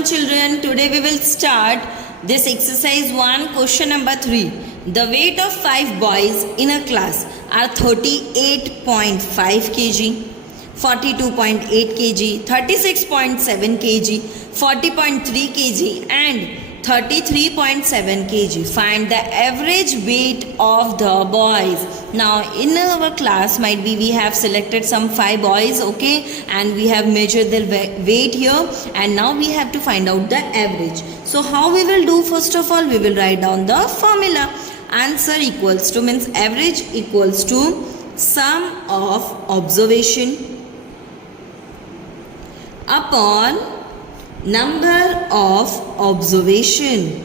morning children. Today we will start this exercise 1 question number 3. The weight of 5 boys in a class are 38.5 kg, 42.8 kg, 36.7 kg, 40.3 kg and 33.7 kg. Find the average weight of the boys. Now in our class might be we have selected some 5 boys, okay, and we have measured their weight here, and now we have to find out the average. So how we will do? First of all, we will write down the formula. Answer equals to, means average equals to sum of observation upon number of observation.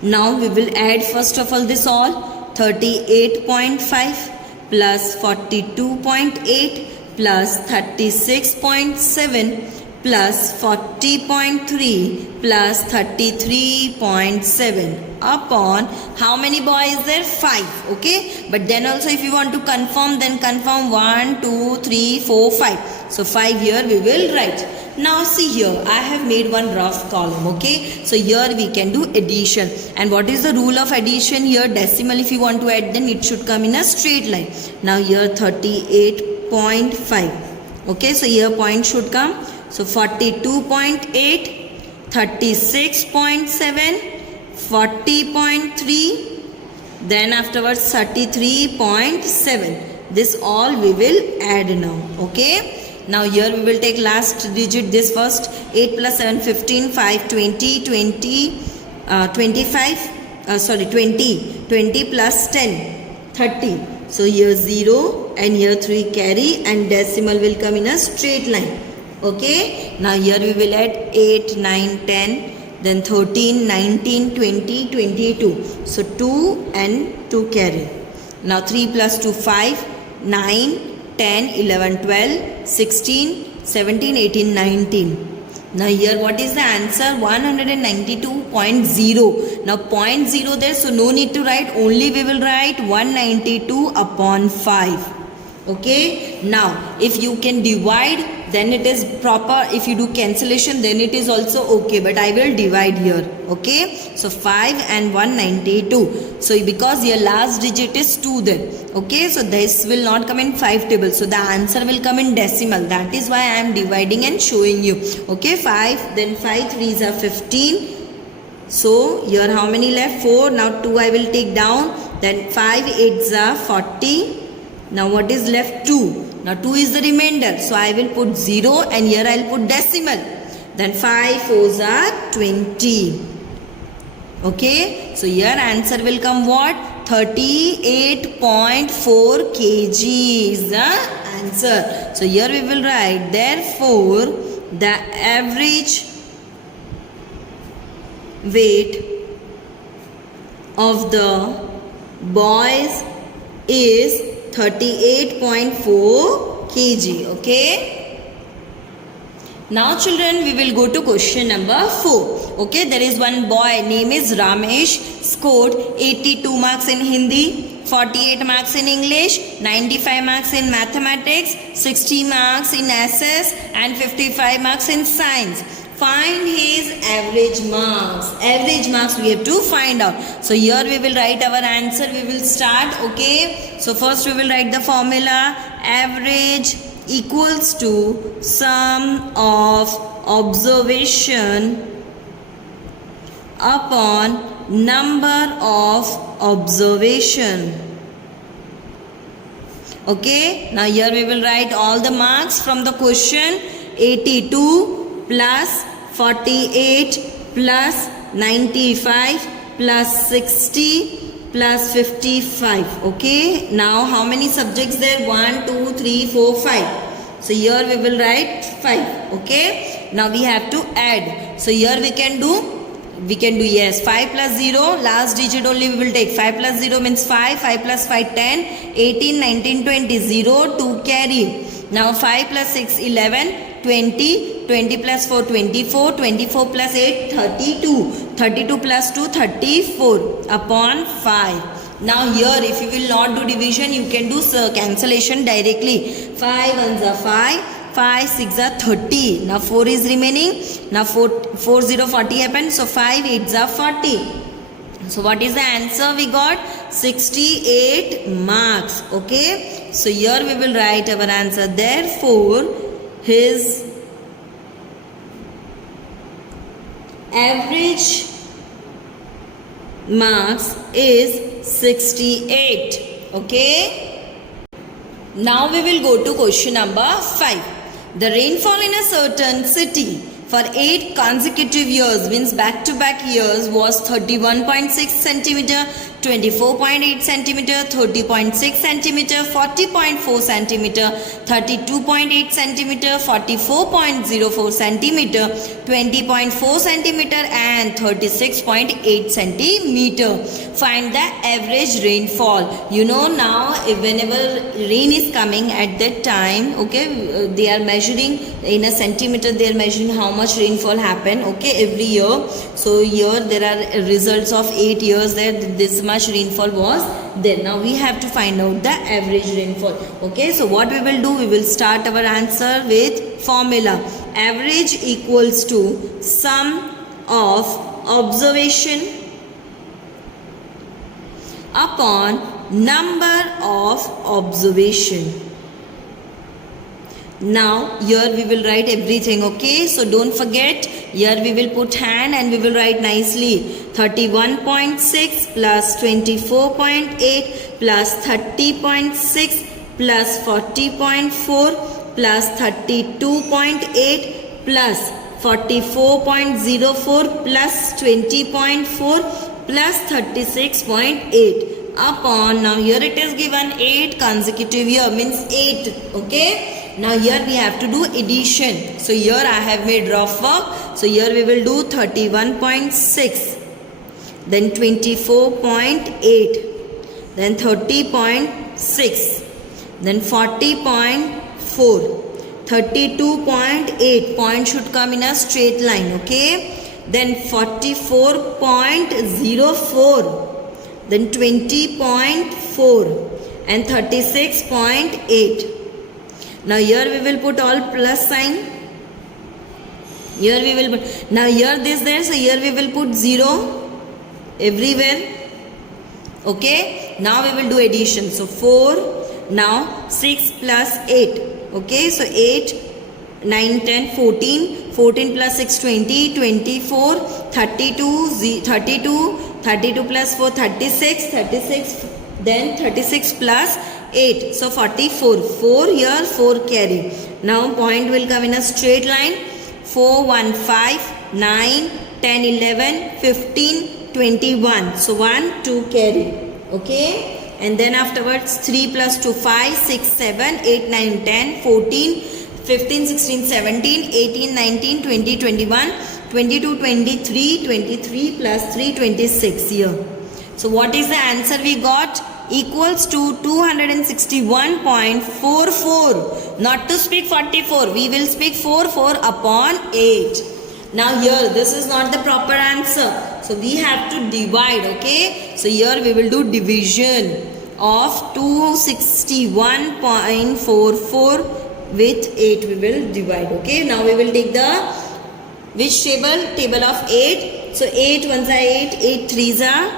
Now we will add first of all this all. 38.5 plus 42.8 plus 36.7 plus 40.3 plus 33.7 upon how many boys there? 5. Okay, but then also if you want to confirm, then confirm 1 2 3 4 5. So 5 here we will write. Now see here, I have made one rough column, okay. So here we can do addition. And what is the rule of addition here? Decimal if you want to add, then it should come in a straight line. Now here 38.5. Okay, so here point should come. So 42.8, 36.7, 40.3, then afterwards 33.7. This all we will add now, okay. Now here we will take last digit, this first. 8 plus 7, 15, 5, 20, 20, 25, 20 plus 10, 30. So here 0 and here 3 carry and decimal will come in a straight line. Okay. Now here we will add 8, 9, 10, then 13, 19, 20, 22. So 2 and 2 carry. Now 3 plus 2, 5, 9, 10, 11, 12, 16, 17, 18, 19. Now here what is the answer? 192.0. Now 0.0 there, so no need to write, only we will write 192 upon 5. Okay. Now if you can divide, then it is proper. If you do cancellation, then it is also okay, but I will divide here. Okay, so 5 and 192. So because your last digit is 2 then, okay, so this will not come in 5 table, so the answer will come in decimal. That is why I am dividing and showing you. Okay, 5, then 5 3s are 15. So here how many left? 4. Now 2 I will take down, then 5 8s are 40. Now what is left? 2. Now 2 is the remainder, so I will put 0 and here I will put decimal. Then 5 4s are 20. Okay, so here answer will come what? 38.4 kg is the answer. So here we will write, therefore the average weight of the boys is 38.4 kg. Okay. Now children, we will go to question number 4. Okay, there is one boy, name is Ramesh, scored 82 marks in Hindi, 48 marks in English, 95 marks in mathematics, 60 marks in SS and 55 marks in science. Find his average marks. Average marks we have to find out. So here we will write our answer. We will start. Okay. So first we will write the formula. Average equals to sum of observation upon number of observation. Okay. Now here we will write all the marks from the question. 82 plus 48 plus 95 plus 60 plus 55. Okay. Now how many subjects there? 1 2 3 4 5. So here we will write 5. Okay. Now we have to add. So here we can do yes, 5 plus 0, last digit only we will take. 5 plus 0 means 5, 5 plus 5 10, 18, 19, 20, 0, 2 carry. Now 5 plus 6 11, 20, 20 plus 4 24, 24 plus 8 32, 32 plus 2 34 upon 5. Now here if you will not do division, you can do cancellation directly. 5 ones are 5, 5 6 are 30. Now 4 is remaining. Now 4 0 40 happened. So 5 8 are 40. So what is the answer we got? 68 marks. Okay. So here we will write our answer. Therefore, his average marks is 68. Okay. Now we will go to question number 5. The rainfall in a certain city for 8 consecutive years, means back to back years, was 31.6 centimeter, 24.8 centimeter, 30.6 centimeter, 40.4 centimeter, 32.8 centimeter, 44.04 centimeter, 20.4 centimeter and 36.8 centimeter. Find the average rainfall. You know, now whenever rain is coming at that time, okay, they are measuring in a centimeter, they are measuring how much rainfall happen, okay, every year. So here there are results of 8 years there, this much rainfall was there. Now we have to find out the average rainfall. Okay, so what we will do, we will start our answer with formula. Average equals to sum of observation upon number of observation. Now here we will write everything, okay, so don't forget, here we will put hand and we will write nicely. 31.6 plus 24.8 plus 30.6 plus 40.4 plus 32.8 plus 44.04 plus 20.4 plus 36.8 upon, now here it is given 8 consecutive year, means 8, okay. Now here we have to do addition. So here I have made rough work. So here we will do 31.6, then 24.8, then 30.6, then 40.4, 32.8, point should come in a straight line, okay. Then 44.04, then 20.4 and 36.8. Now here we will put all plus sign. Here we will put, now here this there, so here we will put 0 everywhere. Okay. Now we will do addition. So 4, now 6 plus 8. Okay. So 8, 9, 10, 14. 14 plus 6, 20, 24, 32, 32 plus 4, 36, 36, then 36 plus 8, so 44, 4 here, 4 carry. Now point will come in a straight line. 4, 1, 5, 9, 10, 11, 15, 21. So 1, 2 carry. Okay. And then afterwards 3 plus 2, 5, 6, 7, 8, 9, 10, 14, 15, 16, 17, 18, 19, 20, 21, 22, 23, 23 plus 3, 26 here. So what is the answer we got? Equals to 261.44. Not to speak 44. We will speak 44 upon 8. Now here this is not the proper answer. So we have to divide. Okay. So here we will do division of 261.44 with 8. We will divide. Okay. Now we will take the which table? Table of 8. So 8 ones are 8. 8 threes are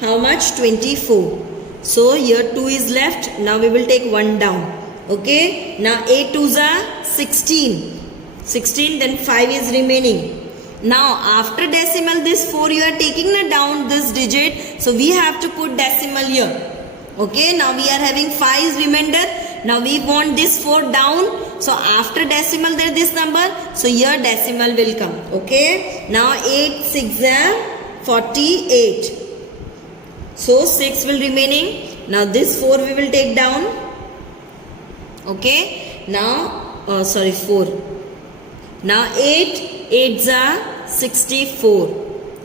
how much? 24. So here 2 is left. Now we will take 1 down. Okay. Now 8 twos are 16. 16, then 5 is remaining. Now after decimal this 4 you are taking down this digit. So we have to put decimal here. Okay. Now we are having 5 is remainder. Now we want this 4 down. So after decimal there this number. So here decimal will come. Okay. Now 8 6 are 48. So 6 will remaining. Now this 4 we will take down. Okay. Now 4. Now 8 8s are 64.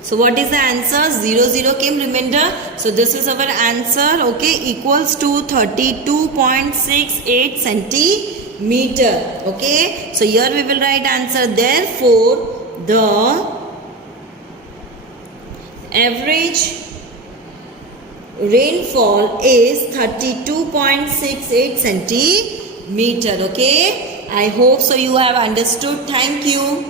So what is the answer? 0 0 came remainder. So this is our answer. Okay. Equals to 32.68 centimeter. Okay. So here we will write answer. Therefore the average rainfall is 32.68 centimeter. Okay. I hope so you have understood. Thank you.